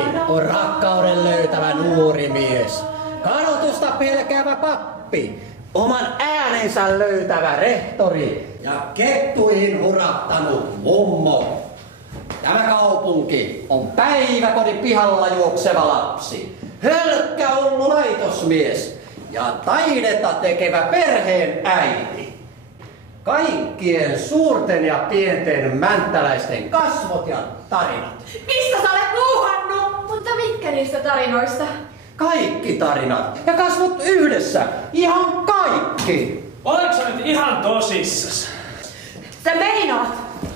kaupunki on rakkauden löytävä nuori mies. Kadotusta pelkäävä pappi. Oman äänensä löytävä rehtori. Ja kettuihin hurattanut mummo. Tämä kaupunki on päiväkodin pihalla juokseva lapsi. Hölkkä hullu laitosmies. Ja taidetta tekevä perheen äiti. Kaikkien suurten ja pienten mänttäläisten kasvot ja tarinat. Mistä sä olet nuuhannut? Mutta mitkä niistä tarinoista? Kaikki tarinat ja kasvot yhdessä. Ihan kaikki. Oletko sä nyt ihan tosissas? Sä meinaat,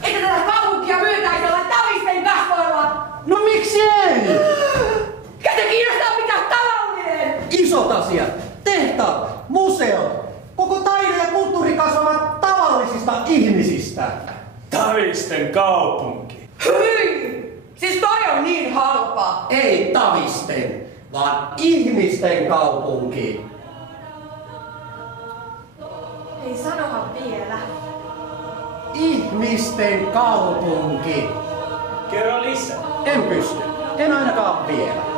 että tätä kaupunkia myytäisi olla tavisten kasvoilla? No miksi ei? Ketä kiinnostaa mitään tavallinen? Isot asiat, tehtaat, museot, koko taide ja kulttuuri kasvavat tavallisista ihmisistä. Tavisten kaupunki. Hyi! Siis toi on niin halpa. Ei tavisten, vaan ihmisten kaupunki. Ei sanohan vielä. Ihmisten kaupunki. Kerro lisää. En pysty, en ainakaan vielä.